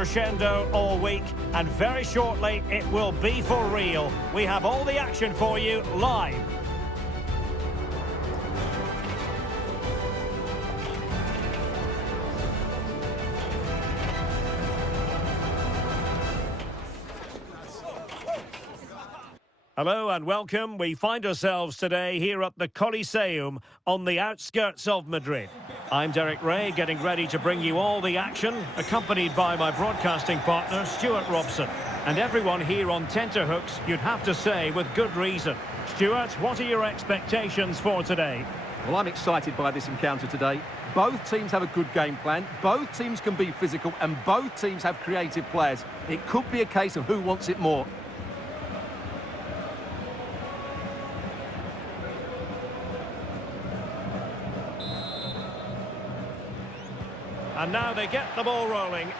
crescendo all week, and very shortly it will be for real. We have all the action for you live. Hello and welcome. We find ourselves today here at the Coliseum on the outskirts of Madrid. I'm Derek Ray, getting ready to bring you all the action, accompanied by my broadcasting partner, Stuart Robson. And everyone here on tenterhooks, you'd have to say, with good reason. Stuart, what are your expectations for today? Well, I'm excited by this encounter today. Both teams have a good game plan, both teams can be physical, and both teams have creative players. It could be a case of who wants it more. And now they get the ball rolling.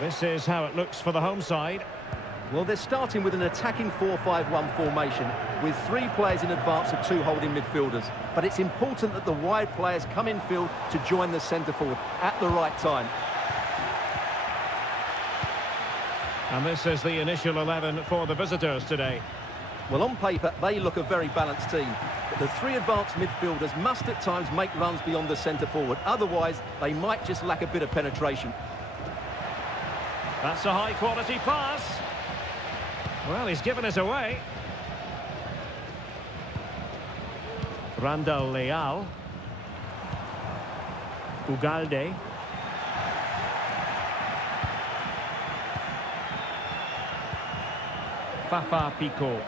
This is how it looks for the home side. Well, they're starting with an attacking 4-5-1 formation with 3 players in advance of 2 holding midfielders. But it's important that the wide players come in field to join the centre forward at the right time. And this is the initial 11 for the visitors today. Well, on paper, they look a very balanced team. But the 3 advanced midfielders must at times make runs beyond the centre forward. Otherwise, they might just lack a bit of penetration. That's a high-quality pass. Well, he's given us away. Randall Leal. Ugalde. Fafa Pico.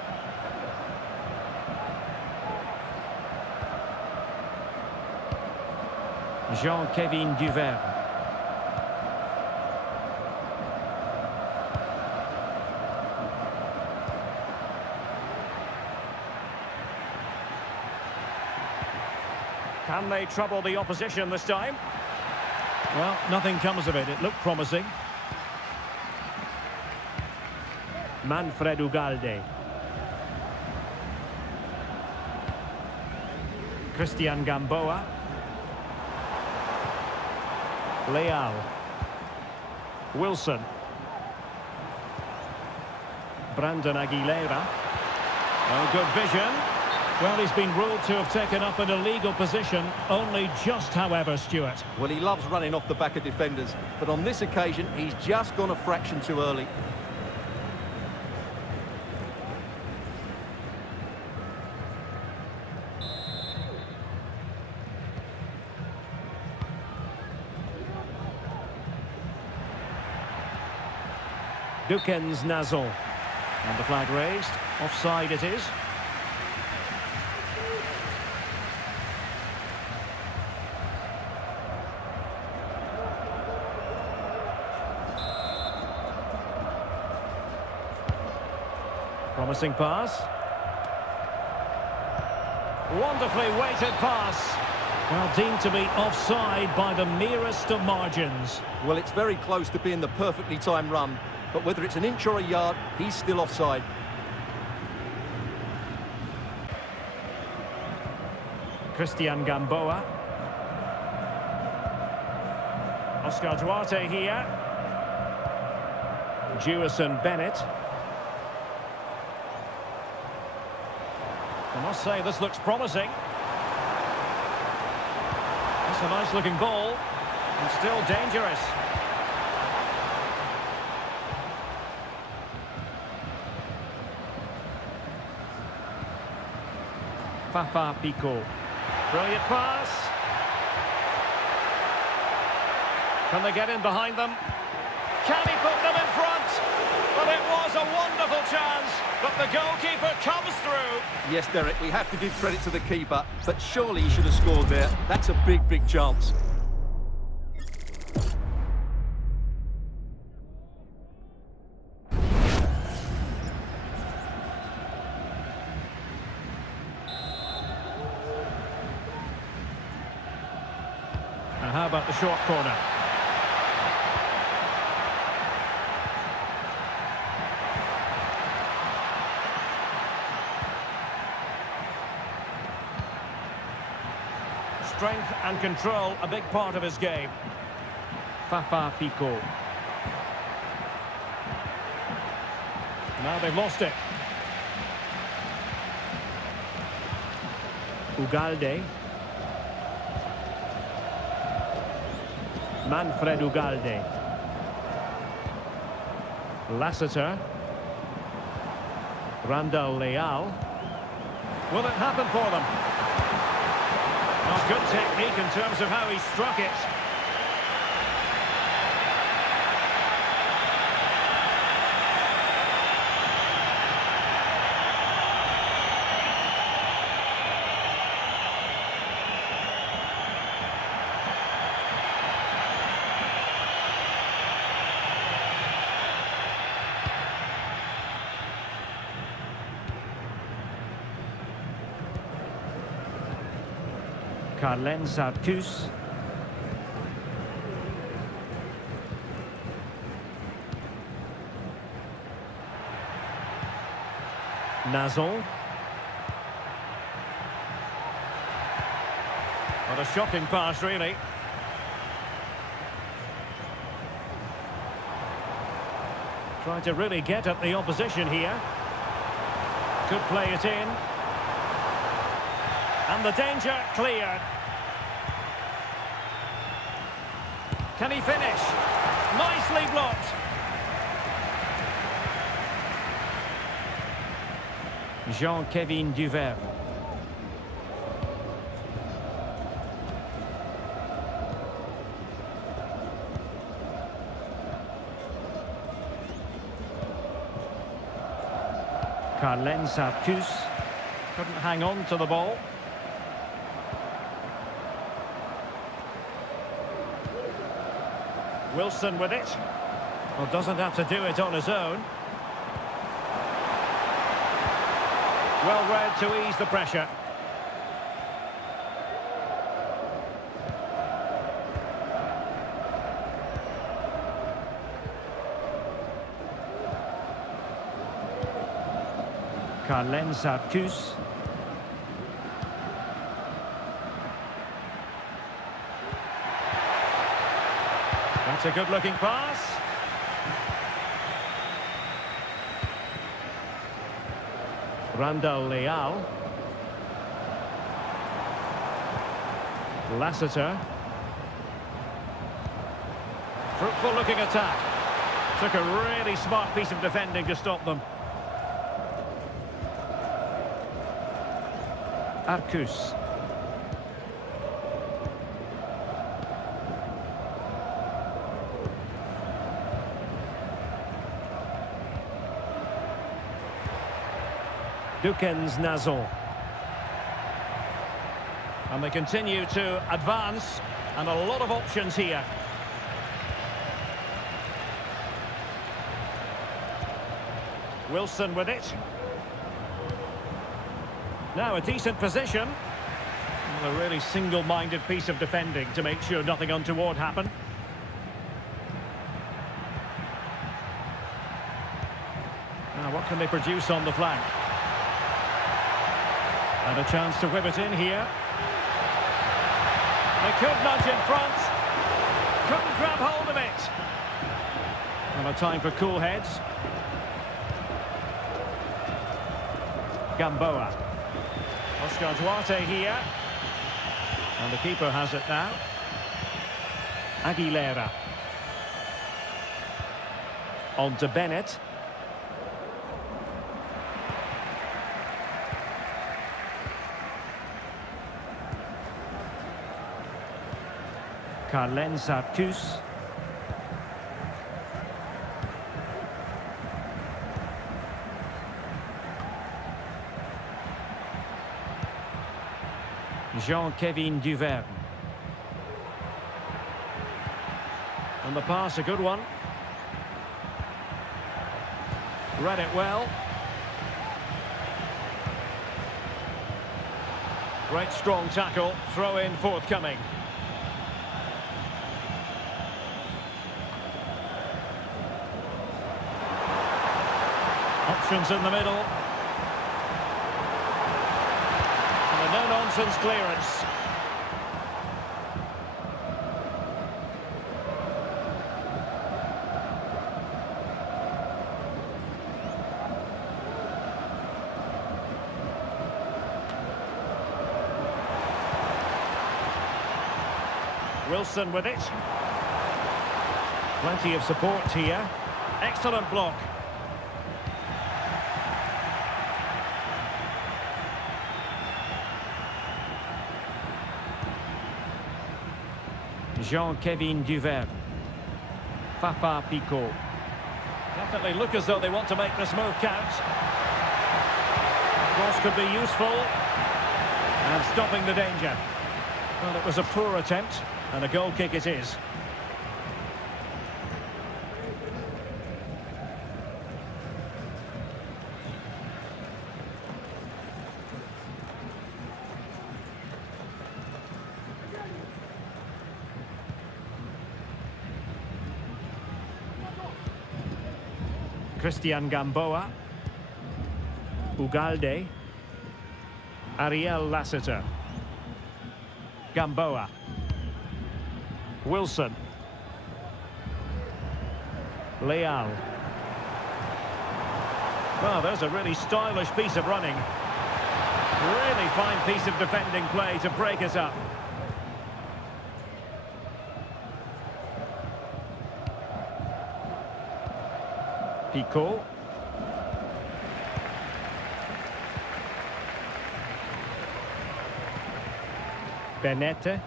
Jean-Kevin Duvert. Can they trouble the opposition this time? Well, nothing comes of it. It looked promising. Manfred Ugalde. Christian Gamboa. Leal. Wilson. Brandon Aguilera. Oh, good vision. Well, he's been ruled to have taken up an illegal position, only just, however, Stuart. Well, he loves running off the back of defenders, but on this occasion, he's just gone a fraction too early. Dukens Nazol. And the flag raised. Offside it is. Promising pass. Wonderfully weighted pass. Well, deemed to be offside by the merest of margins. Well, it's very close to being the perfectly timed run. But whether it's an inch or a yard, he's still offside. Christian Gamboa. Oscar Duarte here. Jewison Bennett. I must say, this looks promising. That's a nice-looking ball, and still dangerous. Fafa Pico. Brilliant pass. Can they get in behind them? Can he put them in front? But it was a wonderful chance, but the goalkeeper comes through. Yes, Derek, we have to give credit to the keeper, but surely he should have scored there. That's a big, big chance. And how about the short corner? Strength and control a big part of his game. Fafa Pico. Now they've lost it. Ugalde. Manfred Ugalde. Lassiter. Randall Leal. Will it happen for them? Oh, good technique in terms of how he struck it. Carlen Sarkus. Nazon. What a shocking pass, really. Trying to really get at the opposition here. Could play it in. And the danger cleared. Can he finish? Nicely blocked. Jean-Kevin Duvert. Carlen Sarkus couldn't hang on to the ball. Wilson with it. Well, doesn't have to do it on his own. Well read to ease the pressure. Carlen Sarkus. That's a good-looking pass. Randall Leal. Lassiter. Fruitful-looking attack. Took a really smart piece of defending to stop them. Arcus. Dukens Nazon. And they continue to advance, and a lot of options here. Wilson with it. Now a decent position. A really single-minded piece of defending to make sure nothing untoward happened. Now what can they produce on the flank? And a chance to whip it in here. They could nudge in front. Couldn't grab hold of it. And a time for cool heads. Gamboa. Oscar Duarte here. And the keeper has it now. Aguilera. On to Bennett. Carlen Sarkus. Jean-Kevin Duvert. And the pass, a good one. Read it well. Great strong tackle, throw in forthcoming. Options in the middle. And a no-nonsense clearance. Wilson with it. Plenty of support here. Excellent block. Jean-Kevin Duvert. Fafa Picault. Definitely look as though they want to make this move count. Cross could be useful. And stopping the danger. Well, it was a poor attempt, and a goal kick it is. Christian Gamboa. Ugalde. Ariel Lassiter. Gamboa. Wilson. Leal. Well, there's a really stylish piece of running. Really fine piece of defending play to break us up. Picault. Benete.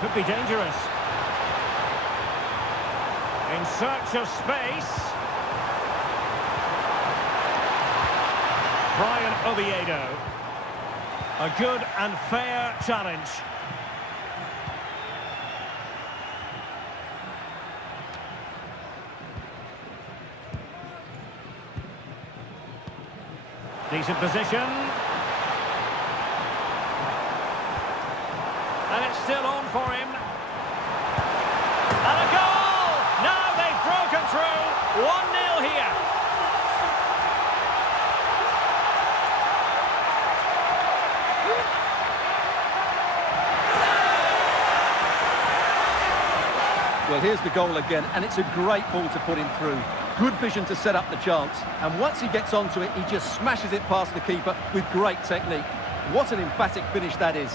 Could be dangerous. In search of space. Brian Oviedo. A good and fair challenge. Decent position. And it's still on for him. And a goal! Now they've broken through. 1-0 here. Well, here's the goal again, and it's a great ball to put him through. Good vision to set up the chance, and once he gets onto it, he just smashes it past the keeper with great technique. What an emphatic finish that is.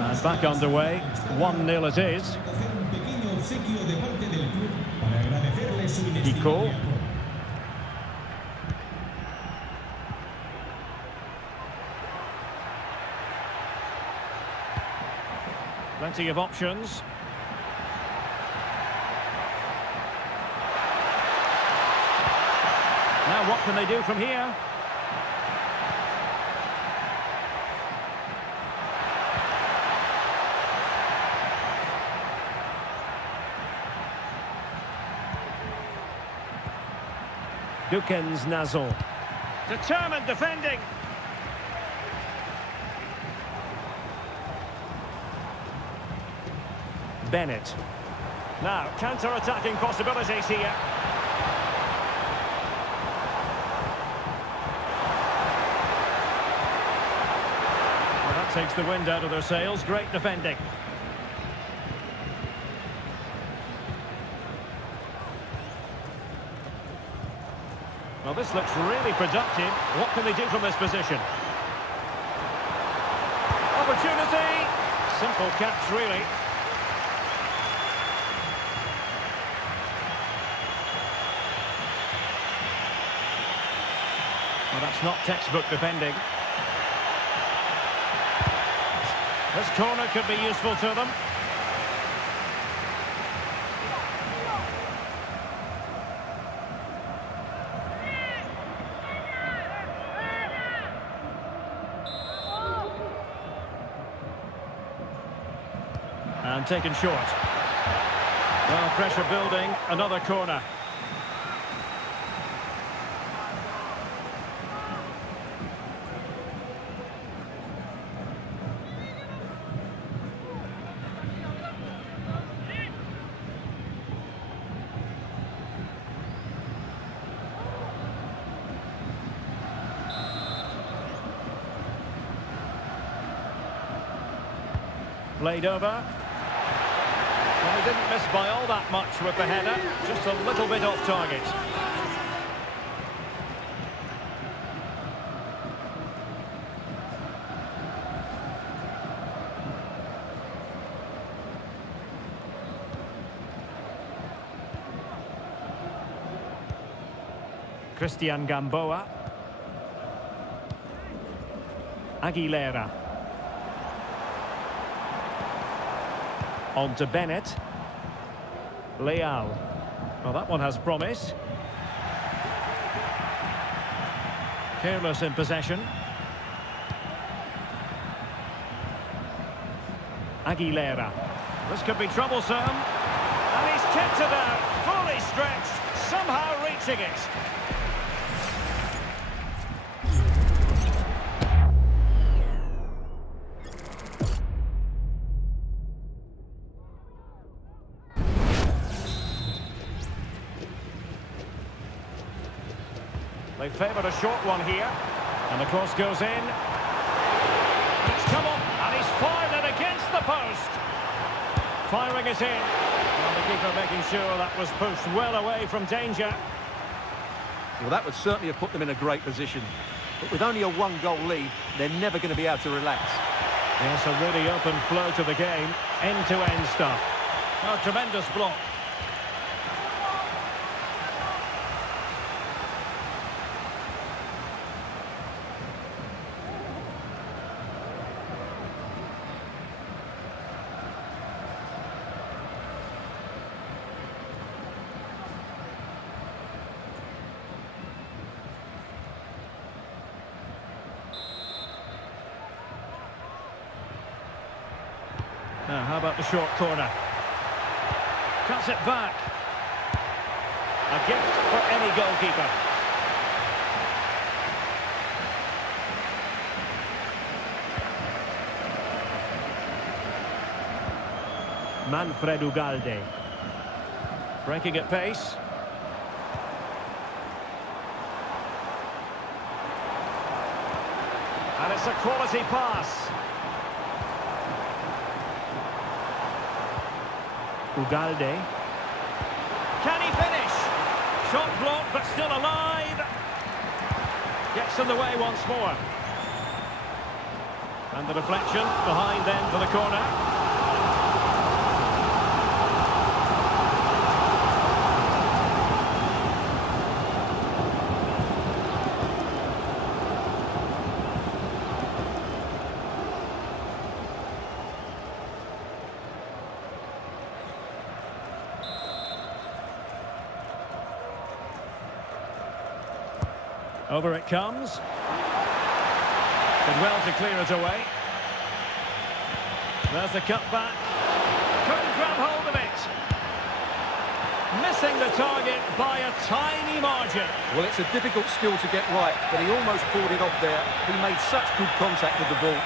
And back underway, 1-0 it is. Picault. Plenty of options. Now what can they do from here? Dukens Nazol. Determined defending. Bennett. Now, counter-attacking possibilities here. Well, that takes the wind out of their sails. Great defending. Well, this looks really productive. What can they do from this position? Opportunity! Simple catch, really. Well, that's not textbook defending. This corner could be useful to them. And taken short. Well, pressure building, another corner. Played over. Well, he didn't miss by all that much with the header, just a little bit off target. Christian Gamboa. Aguilera. On to Bennett. Leal. Well, that one has promise. Careless in possession. Aguilera. This could be troublesome. And he's kicked it out. Fully stretched. Somehow reaching it. They favoured a short one here. And the cross goes in. It's come up and he's fired it against the post. Firing it in. And the keeper making sure that was pushed well away from danger. Well, that would certainly have put them in a great position. But with only a one-goal lead, they're never going to be able to relax. Yes, a really open flow to the game. End-to-end stuff. A tremendous block. Now, how about the short corner? Cuts it back. A gift for any goalkeeper. Manfred Ugalde. Breaking at pace. And it's a quality pass. Ugalde. Can he finish? Shot blocked, but still alive. Gets in the way once more. And the deflection behind them for the corner. Over it comes. Did well to clear it away. There's the cutback. Couldn't grab hold of it. Missing the target by a tiny margin. Well, it's a difficult skill to get right, but he almost pulled it off there. He made such good contact with the ball.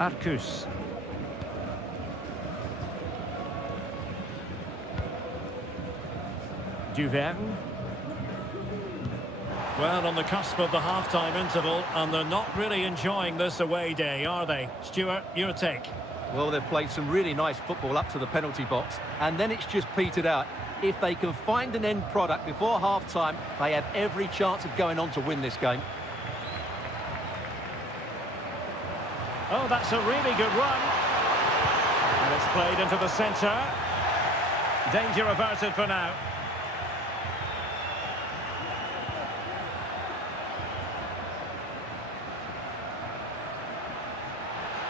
Arcus. Duverne. Well, on the cusp of the half-time interval, and they're not really enjoying this away day, are they? Stuart, your take. Well, they've played some really nice football up to the penalty box, and then it's just petered out. If they can find an end product before half-time, they have every chance of going on to win this game. Oh, that's a really good run. And it's played into the centre. Danger averted for now.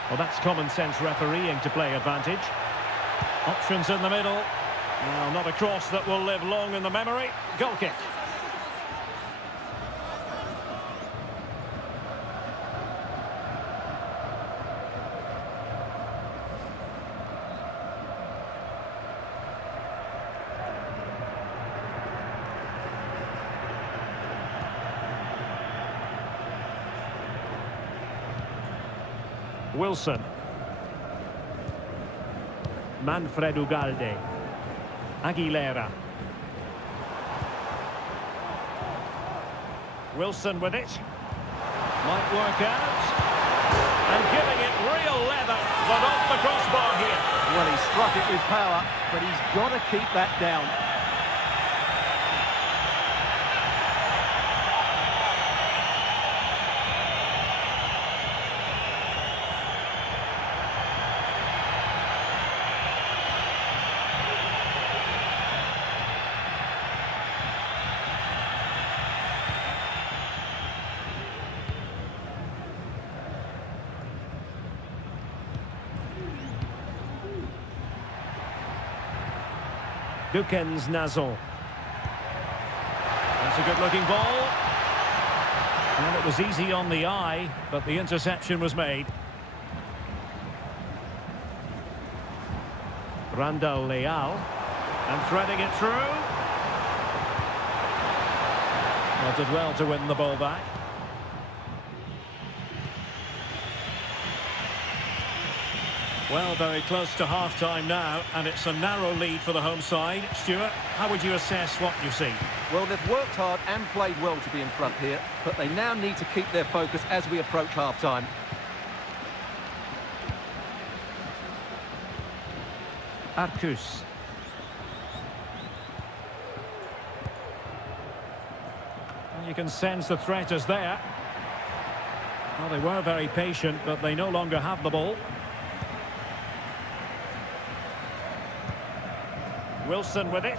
Well, that's common sense refereeing to play advantage. Options in the middle. Well, not a cross that will live long in the memory. Goal kick. Wilson. Manfred Ugalde. Aguilera. Wilson with it. Might work out. And giving it real leather, but off the crossbar here. Well, he struck it with power, but he's got to keep that down. Dukens Nazon. That's a good-looking ball. And it was easy on the eye, but the interception was made. Randall Leal. And threading it through. Well, did well to win the ball back. Well, very close to half-time now, and it's a narrow lead for the home side. Stuart, how would you assess what you've seen? Well, they've worked hard and played well to be in front here, but they now need to keep their focus as we approach half-time. Arcus. Well, you can sense the threat is there. Well, they were very patient, but they no longer have the ball. Wilson with it.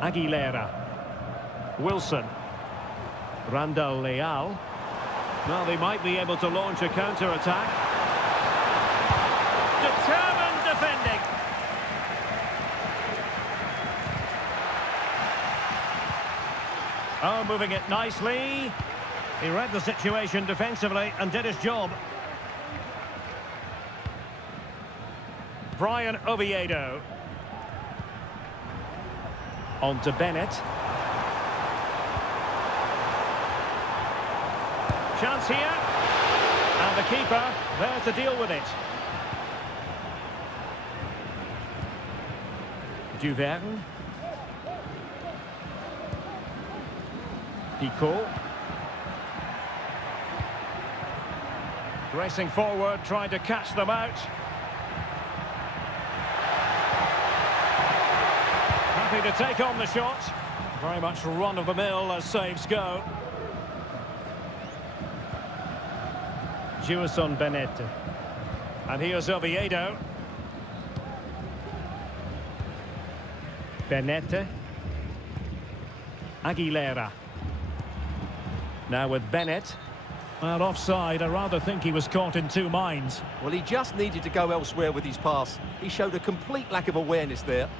Aguilera. Wilson. Randall Leal. Well, they might be able to launch a counter-attack. Determined defending. Oh, moving it nicely. He read the situation defensively and did his job. Brian Oviedo. On to Bennett. Chance here. And the keeper there to deal with it. Duverne. Picot. Racing forward, trying to catch them out. Happy to take on the shot. Very much run-of-the-mill as saves go. Jewison Bennett. And here's Oviedo. Bennett. Aguilera. Now with Bennett. Well, offside. I rather think he was caught in two minds. Well, he just needed to go elsewhere with his pass. He showed a complete lack of awareness there.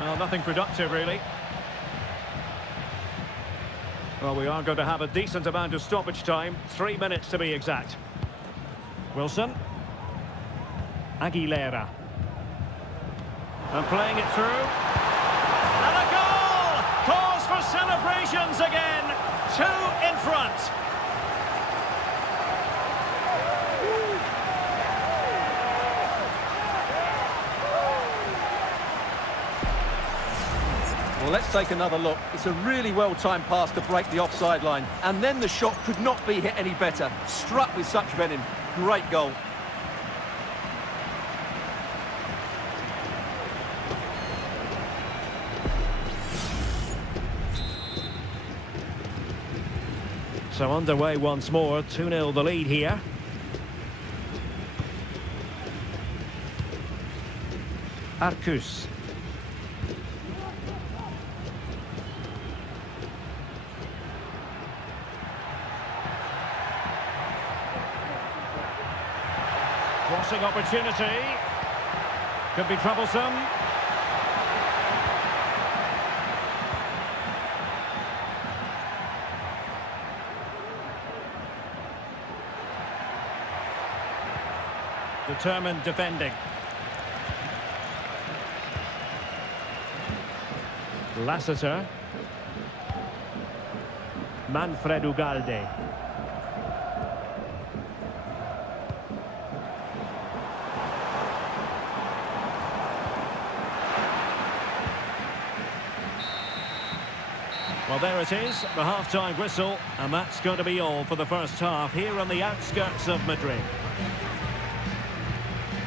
Well, nothing productive, really. Well, we are going to have a decent amount of stoppage time. 3 minutes to be exact. Wilson. Aguilera. And playing it through. And a goal! Cause for celebrations again. 2 in front. Well, let's take another look. It's a really well-timed pass to break the offside line. And then the shot could not be hit any better. Struck with such venom. Great goal. So underway once more. 2-0 the lead here. Arcus. Crossing opportunity. Could be troublesome. Determined defending. Lassiter. Manfred Ugalde. Well, there it is, the half-time whistle, and that's going to be all for the first half here on the outskirts of Madrid.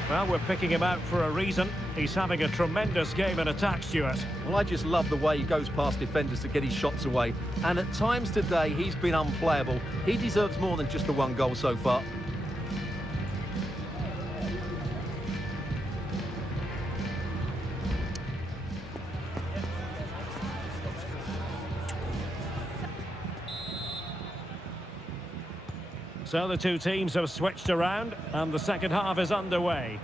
Well, we're picking him out for a reason. He's having a tremendous game in attack, Stuart. Well, I just love the way he goes past defenders to get his shots away. And at times today, he's been unplayable. He deserves more than just the one goal so far. So the two teams have switched around, and the second half is underway.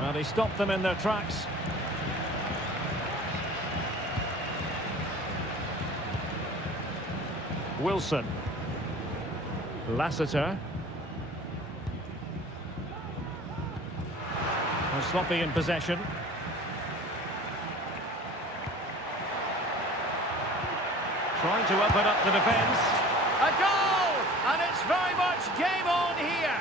Well, he stopped them in their tracks. Wilson. Lassiter. And sloppy in possession. Trying to open up the defence. A goal! And it's very much game on here.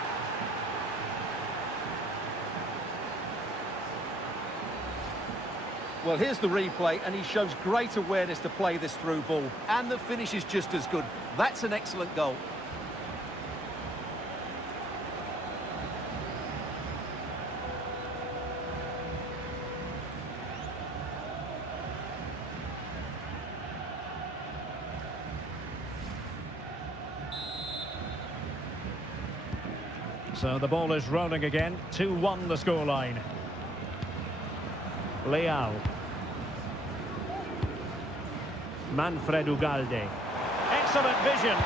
Well, here's the replay, and he shows great awareness to play this through ball. And the finish is just as good. That's an excellent goal. So the ball is rolling again. 2-1 the scoreline. Leal. Manfred Ugalde. Excellent vision.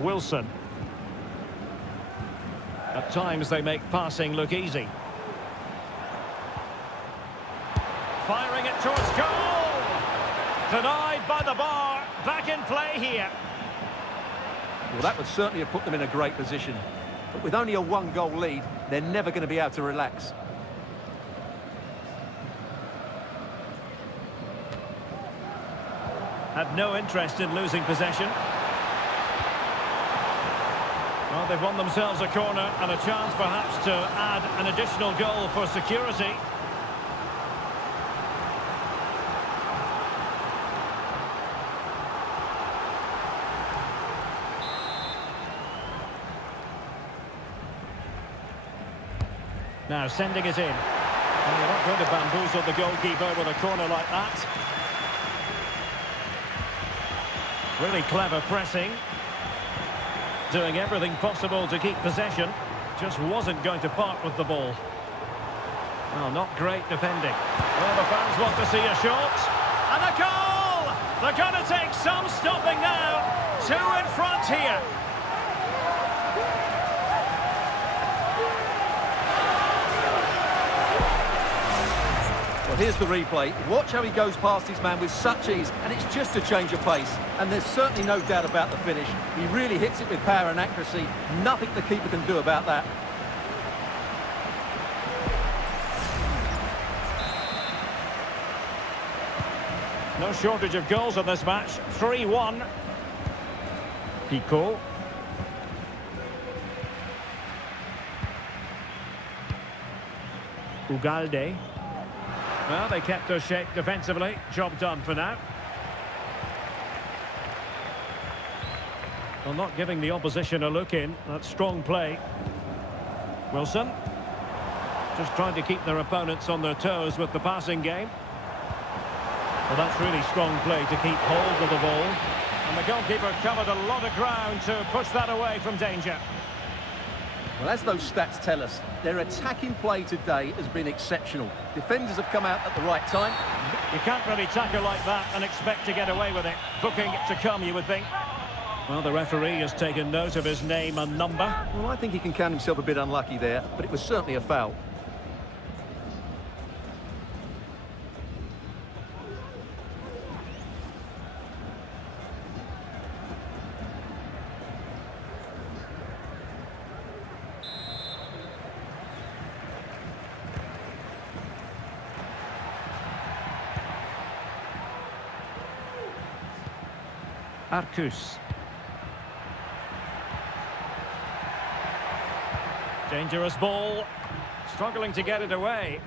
Wilson. At times they make passing look easy. Firing it towards goal. Denied by the bar. Back in play here. Well, that would certainly have put them in a great position. But with only a one-goal lead, they're never going to be able to relax. Had no interest in losing possession. Well, they've won themselves a corner and a chance perhaps to add an additional goal for security. Now sending it in. And you're not going to bamboozle the goalkeeper with a corner like that. Really clever pressing. Doing everything possible to keep possession. Just wasn't going to part with the ball. Well, not great defending. Well, the fans want to see a shot. And a goal! They're going to take some stopping now. Two in front here. Well, here's the replay. Watch how he goes past his man with such ease, and it's just a change of pace. And there's certainly no doubt about the finish. He really hits it with power and accuracy. Nothing the keeper can do about that. No shortage of goals in this match. 3-1. Pico. Ugalde. Well, they kept their shape defensively. Job done for now. Well, not giving the opposition a look in. That's strong play. Wilson. Just trying to keep their opponents on their toes with the passing game. Well, that's really strong play to keep hold of the ball. And And the goalkeeper covered a lot of ground to push that away from danger. Well, as those stats tell us, their attacking play today has been exceptional. Defenders have come out at the right time. You can't really tackle like that and expect to get away with it. Booking to come, you would think. Well, the referee has taken note of his name and number. Well, I think he can count himself a bit unlucky there, but it was certainly a foul. Arcus. Dangerous ball. Struggling to get it away.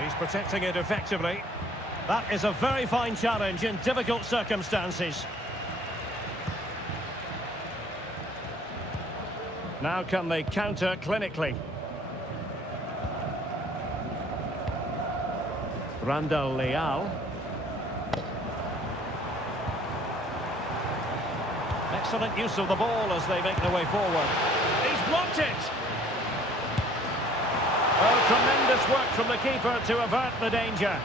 He's protecting it effectively. That is a very fine challenge in difficult circumstances. Now can they counter clinically? Randall Leal. Excellent use of the ball as they make their way forward. He's blocked it! Oh, tremendous work from the keeper to avert the danger.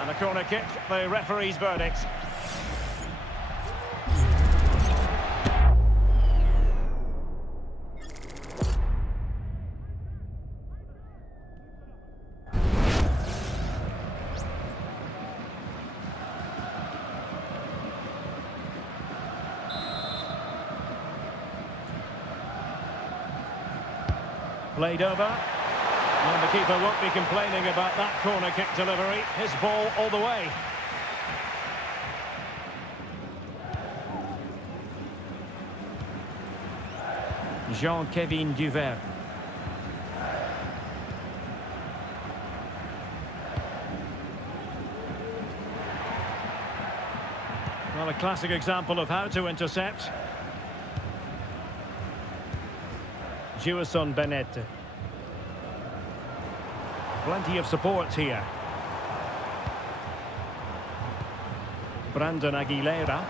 And a corner kick, the referee's verdict. Played over. And the keeper won't be complaining about that corner kick delivery. His ball all the way. Jean-Kevin Duvert. Well, a classic example of how to intercept. Jewison Bennett. Plenty of support here. Brandon Aguilera.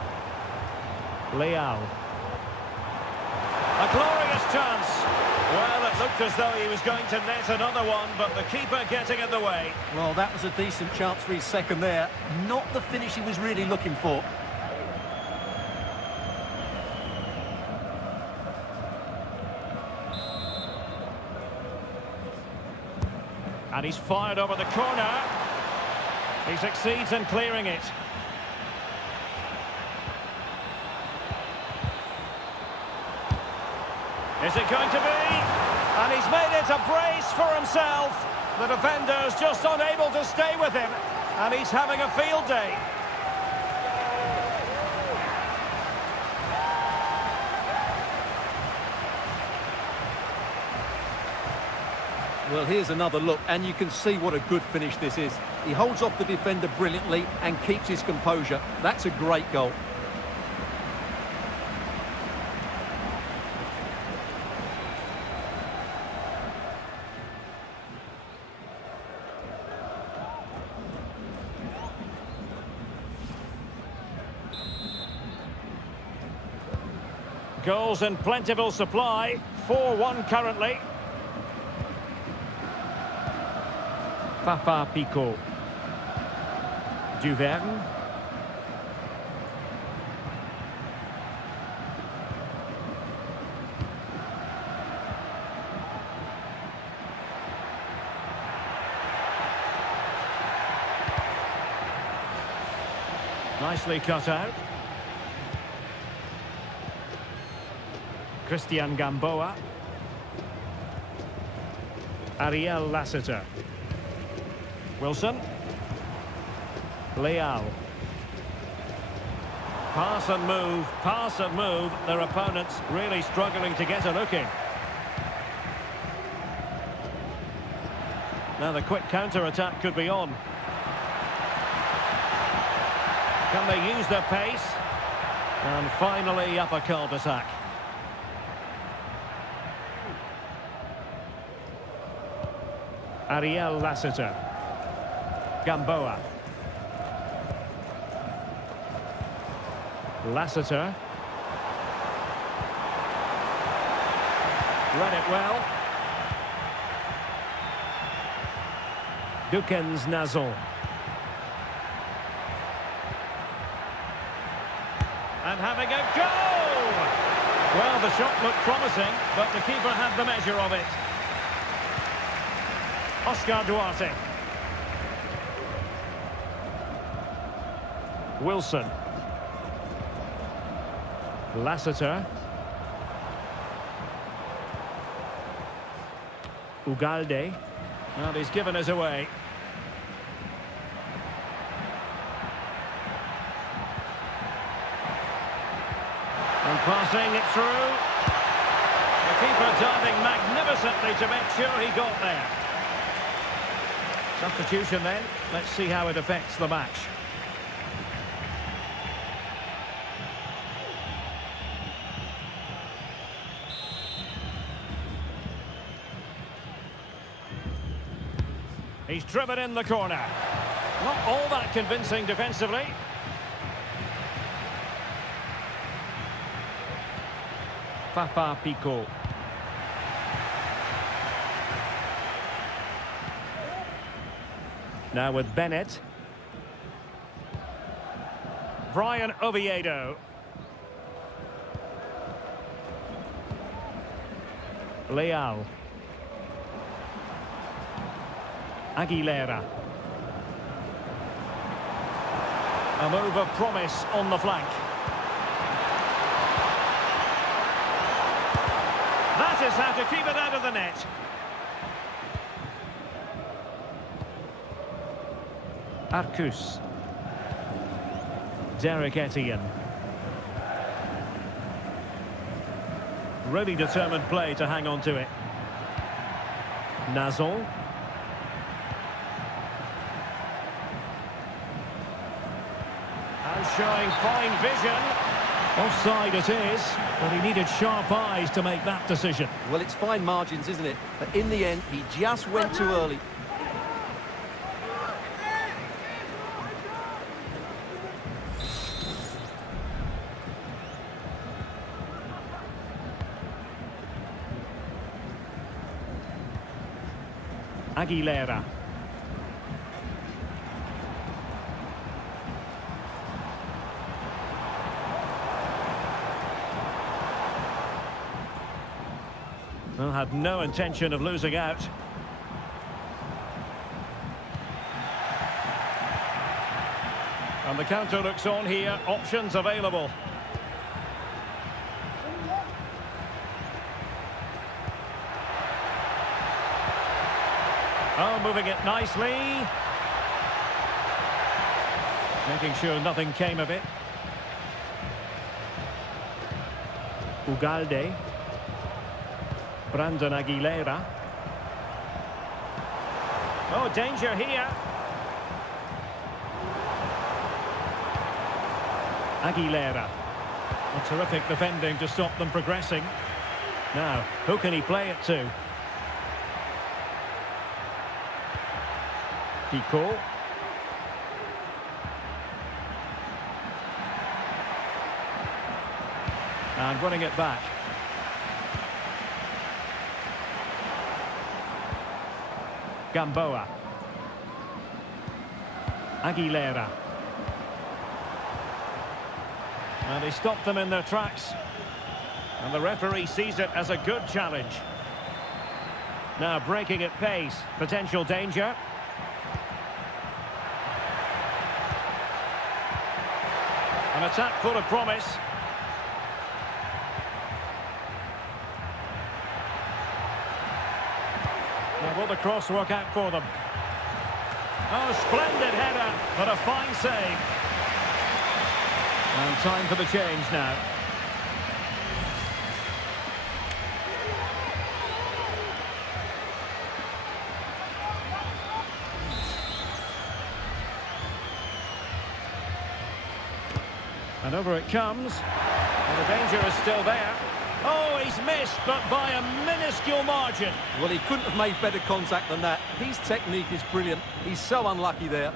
Leal. A glorious chance. Well, it looked as though he was going to net another one, but the keeper getting in the way. Well, that was a decent chance for his second there. Not the finish he was really looking for. And he's fired over the corner. He succeeds in clearing it. Is it going to be? And he's made it a brace for himself. The defender's just unable to stay with him. And he's having a field day. Well, here's another look, and you can see what a good finish this is. He holds off the defender brilliantly and keeps his composure. That's a great goal. Goals in plentiful supply. 4-1 currently. Papa Pico. Duverne. Nicely cut out. Christian Gamboa. Ariel Lassiter. Wilson. Leal. Pass and move, pass and move. Their opponents really struggling to get a look in. Now the quick counter-attack could be on. Can they use their pace? And finally up a cul-de-sac. Ariel Lassiter. Gamboa. Lassiter. Read it well. Dukens Nazon. And having a go! Well, the shot looked promising, but the keeper had the measure of it. Oscar Duarte. Wilson. Lassiter. Ugalde. Well, he's given us away. And passing it through. The keeper diving magnificently to make sure he got there. Substitution then. Let's see how it affects the match. He's driven in the corner. Not all that convincing defensively. Fafa Pico. Now with Bennett. Brian Oviedo. Leal. Aguilera. A move of promise on the flank. That is how to keep it out of the net. Arcus. Derek Etienne. Really determined play to hang on to it. Nazon. And showing fine vision. Offside it is, but he needed sharp eyes to make that decision. Well, it's fine margins, isn't it? But in the end, he just went too early. Aguilera. Well, had no intention of losing out. And the counter looks on here. Options available. Oh, moving it nicely. Making sure nothing came of it. Ugalde. Brandon Aguilera. Oh, danger here. Aguilera. A terrific defending to stop them progressing. Now, who can he play it to? Pico. And winning it back. Gamboa. Aguilera. And he stopped them in their tracks. And the referee sees it as a good challenge. Now breaking at pace. Potential danger. An attack full of promise. Now will the cross work out for them? Oh, splendid header, but a fine save. And time for the change now. And over it comes. And the danger is still there. Oh, he's missed, but by a minuscule margin. Well, he couldn't have made better contact than that. His technique is brilliant. He's so unlucky there.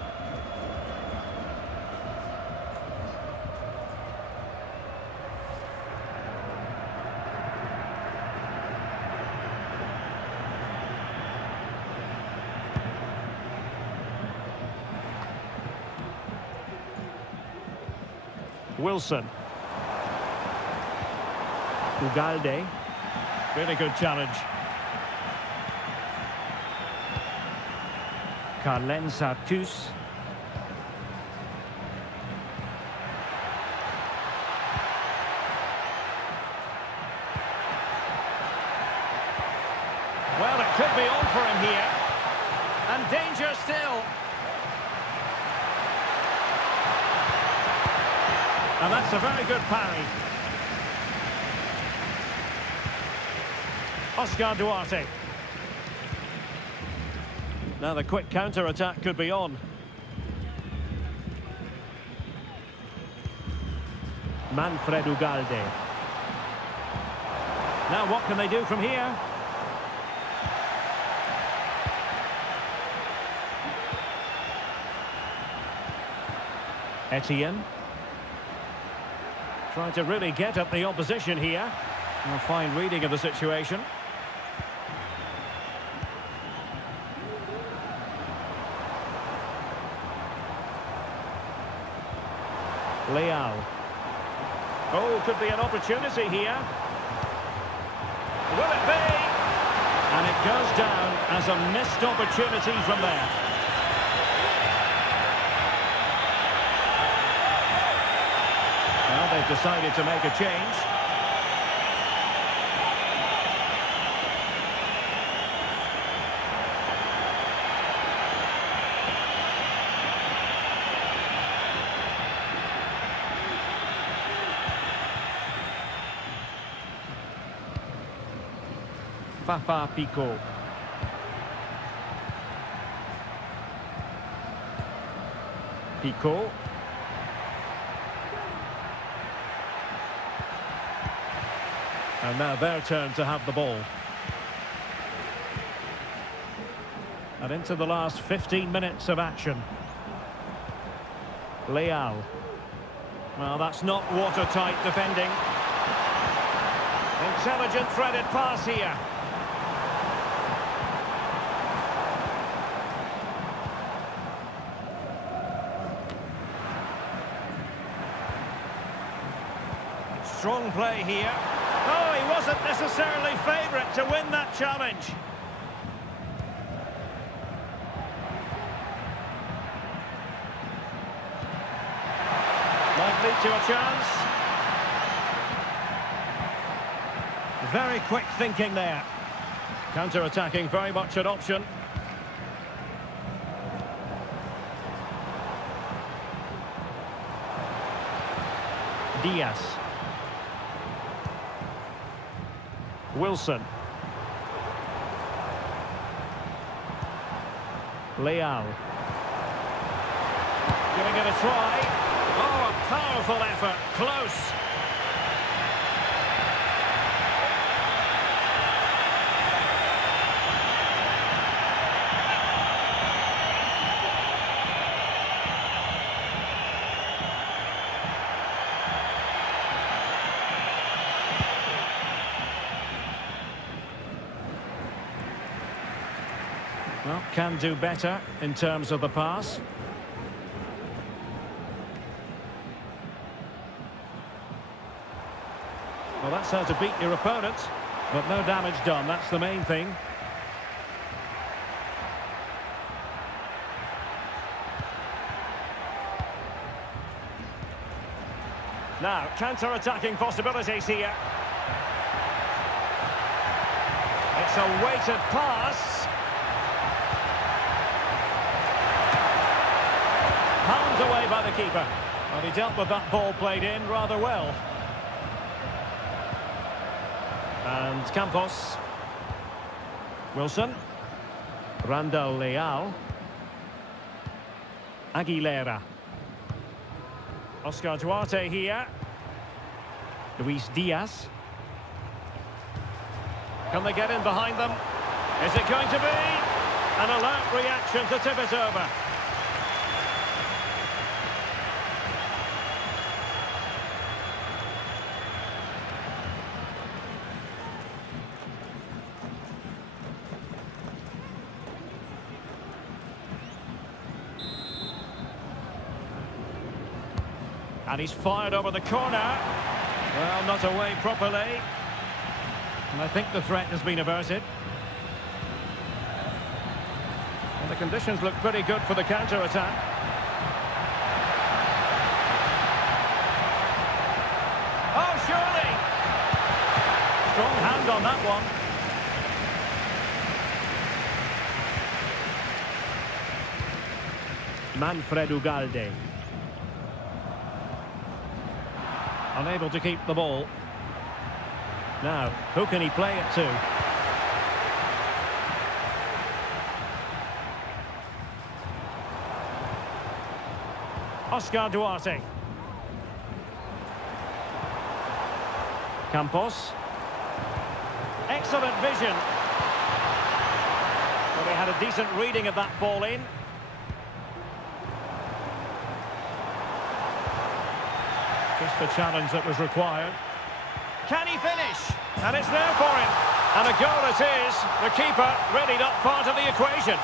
Wilson. Ugalde. Really good challenge. Carlen Sartus. Well, it could be on for him here. And danger still. And that's a very good parry. Oscar Duarte. Now the quick counter-attack could be on. Manfred Ugalde. Now what can they do from here? Etienne. Trying to really get at the opposition here. A fine reading of the situation. Leao. Oh, could be an opportunity here. Will it be? And it goes down as a missed opportunity from there. Well, they've decided to make a change. Fafa Pico. Pico. And now their turn to have the ball. And into the last 15 minutes of action. Leao. Well, that's not watertight defending. Intelligent threaded pass here. Strong play here. Oh, he wasn't necessarily favourite to win that challenge. Might lead to a chance. Very quick thinking there. Counter-attacking, very much an option. Diaz. Wilson. Leao. Giving it a try. Oh, a powerful effort. Close. Well, can do better in terms of the pass. Well, that's how to beat your opponent, but no damage done, that's the main thing. Now, counter-attacking possibilities here. It's a weighted pass. Palmed away by the keeper. Well, he dealt with that ball played in rather well. And Campos. Wilson. Randall Leao. Aguilera. Oscar Duarte here. Luis Diaz. Can they get in behind them? Is it going to be? An alert reaction to tip it over. And he's fired over the corner. Well, not away properly. And I think the threat has been averted. And the conditions look pretty good for the counter-attack. Oh, surely! Strong hand on that one. Manfred Ugalde. Unable to keep the ball. Now, who can he play it to? Oscar Duarte. Campos. Excellent vision. Well, they had a decent reading of that ball in. Just the challenge that was required. Can he finish? And it's there for him. And a goal it is. The keeper really not part of the equation.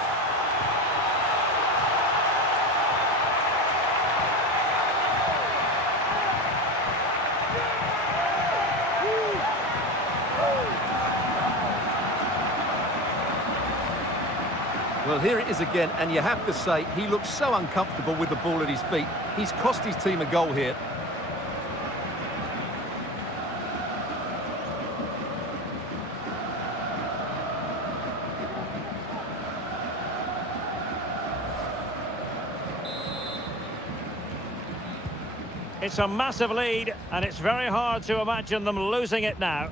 Well, here it is again, and you have to say, he looks so uncomfortable with the ball at his feet. He's cost his team a goal here. It's a massive lead, and it's very hard to imagine them losing it now.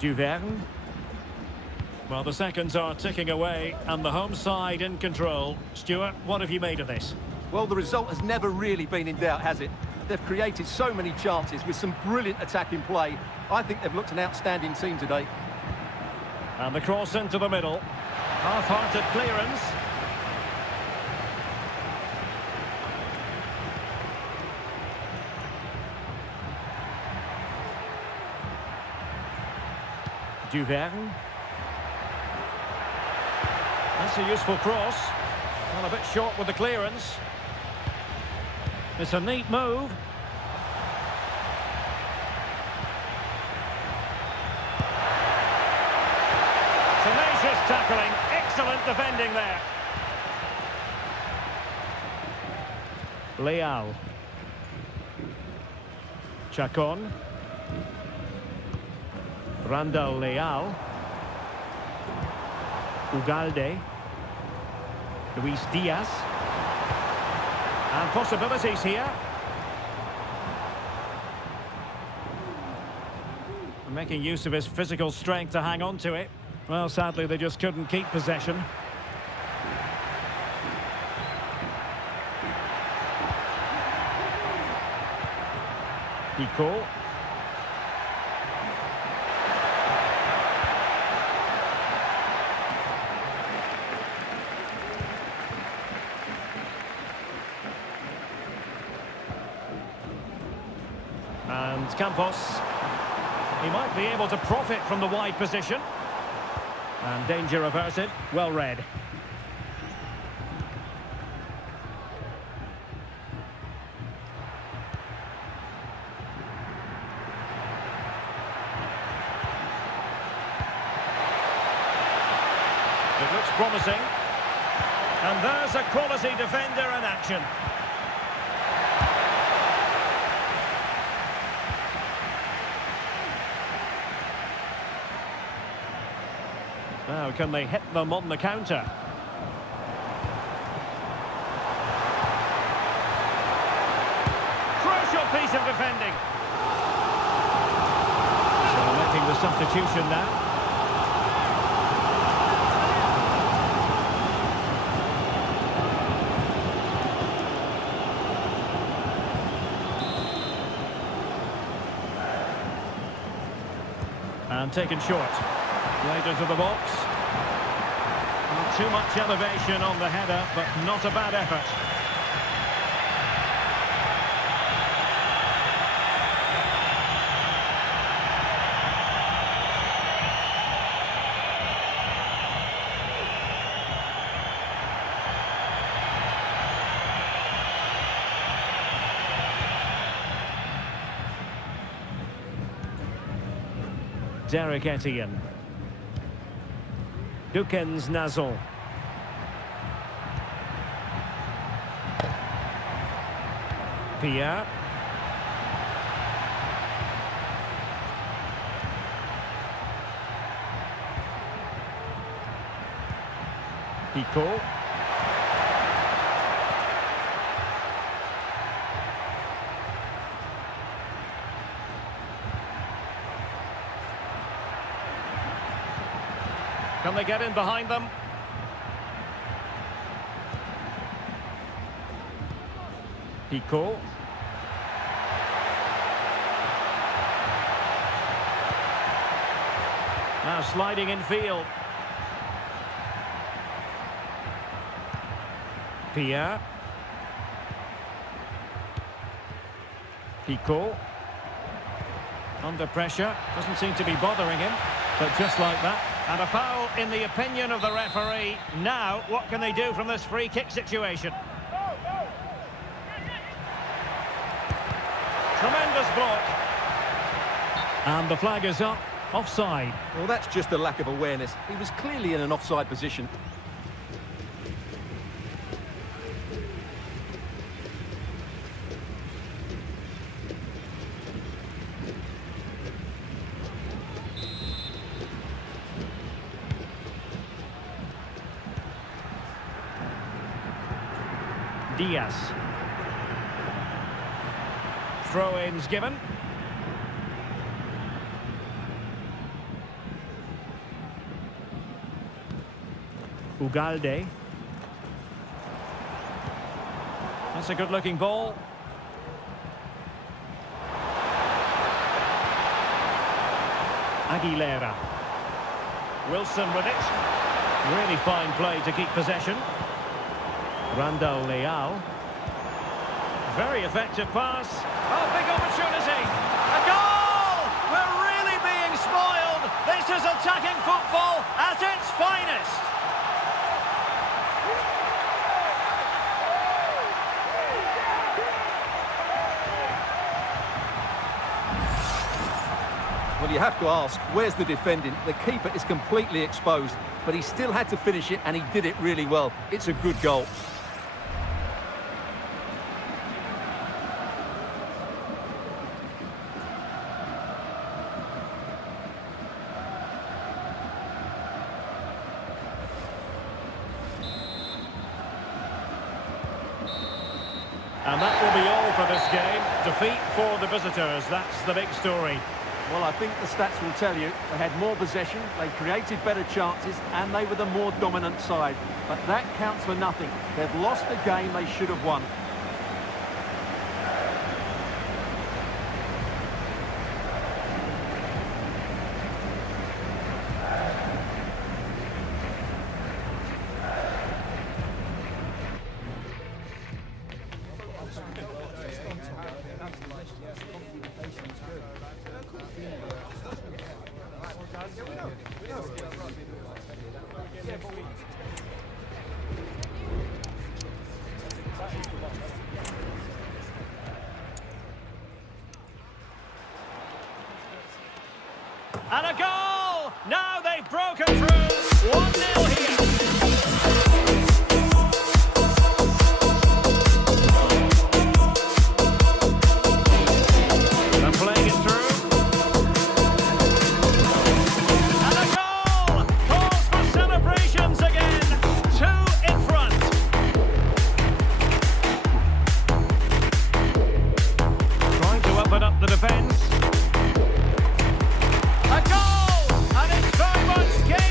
Duverne. Well, the seconds are ticking away, and the home side in control. Stuart, what have you made of this? Well, the result has never really been in doubt, has it? They've created so many chances with some brilliant attacking play. I think they've looked an outstanding team today. And the cross into the middle. Half-hearted clearance. Duverne. That's a useful cross. Well, a bit short with the clearance. It's a neat move. Tenacious tackling. Excellent defending there. Leal. Chacon. Randall Leal. Ugalde. Luis Diaz. And possibilities here. Making use of his physical strength to hang on to it. Well, sadly, they just couldn't keep possession. Pico. And Campos. He might be able to profit from the wide position. And danger averted. Well read. It looks promising. And there's a quality defender in action. Now, can they hit them on the counter? Crucial piece of defending. So making the substitution now. And taken short. Played into the box. Not too much elevation on the header, but not a bad effort. Derek Etienne. Dukens Nazon. Pierre. Pico. Can they get in behind them? Pico. Now sliding in field. Pierre. Pico. Under pressure. Doesn't seem to be bothering him. But just like that. And a foul in the opinion of the referee. Now, what can they do from this free kick situation? Tremendous block. And the flag is up. Offside. Well, that's just a lack of awareness. He was clearly in an offside position. Diaz. Throw-ins given. Ugalde. That's a good-looking ball. Aguilera. Wilson with it. Really fine play to keep possession. Randall Leal. Very effective pass. Oh, big opportunity. A goal! We're really being spoiled. This is attacking football at its finest. Well, you have to ask, where's the defending? The keeper is completely exposed, but he still had to finish it, and he did it really well. It's a good goal. And that will be all for this game. Defeat for the visitors, that's the big story. Well, I think the stats will tell you they had more possession, they created better chances, and they were the more dominant side. But that counts for nothing. They've lost the game they should have won. And a goal! Now they've broken through. 1-0 here. They're playing it through. And a goal! Calls for celebrations again. 2 in front. Trying to open up the defence. A goal! And it's very much game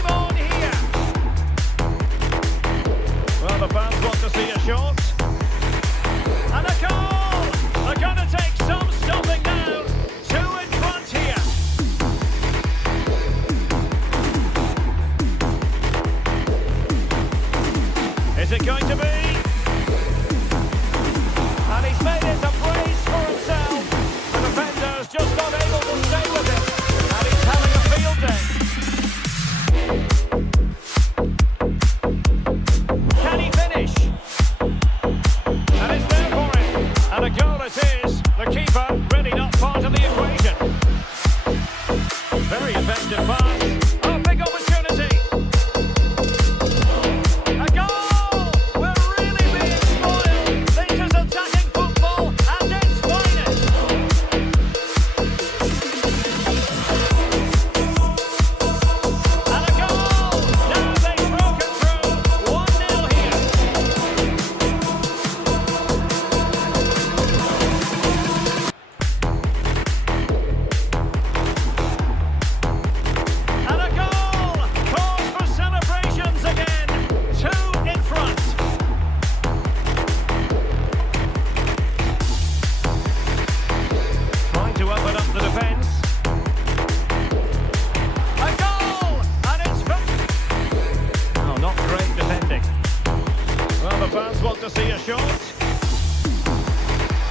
want to see a shot.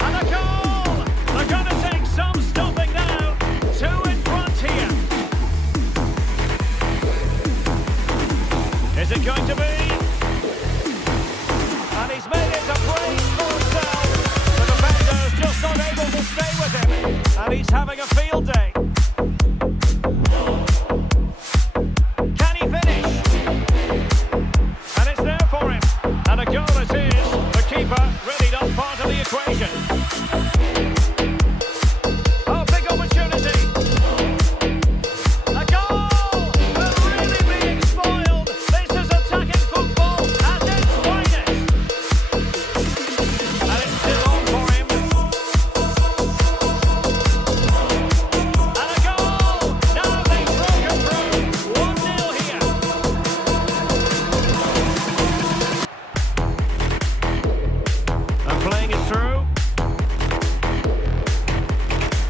And a goal! They're going to take some stopping now. Two in front here. Is it going to be? And he's made it a brace for himself. The defender's just not able to stay with him. And he's having a field day. Can he finish? And it's there for him. And a goal it is. The keeper really not part of the equation. Oh, big opportunity. A goal! We're really being spoiled. This is attacking football at its finest. And it's still on for him. And a goal! Now they've broken through. 1-0 here. And playing it through.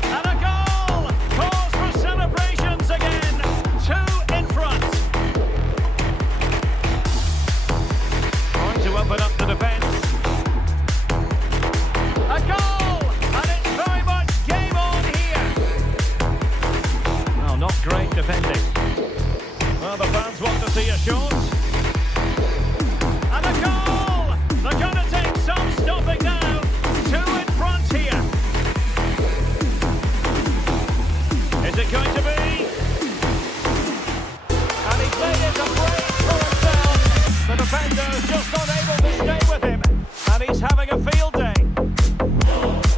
And a goal! Cause for celebrations again. Two in front. Trying to open up the defence. A goal! And it's very much game on here. Well, not great defending. Well, the fans want to see a shot. And a goal! They're going to take some stopping now. Two in front here. Is it going to be? And he's made it a break for himself. The defender's just not able to stay with him. And he's having a field day.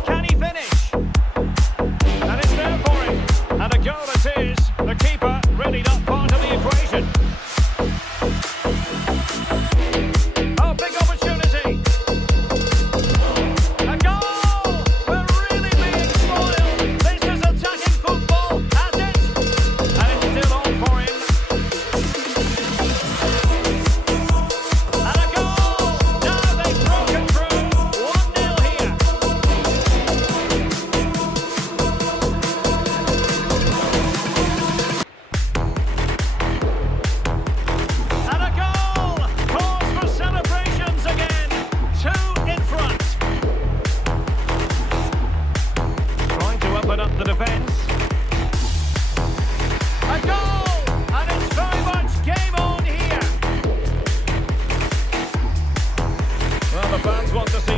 Can he finish? And it's there for him. And a goal it is. The keeper really not part of the equation. Oh, big opportunity. A goal! We're really being spoiled. This is attacking football at it. And it's still on for him. And a goal! Now they've broken through. 1-0 here. And a goal! Cause for celebrations again. Two in front. Trying to open up the defence. A goal! And it's very much game on here. Well, the fans want to see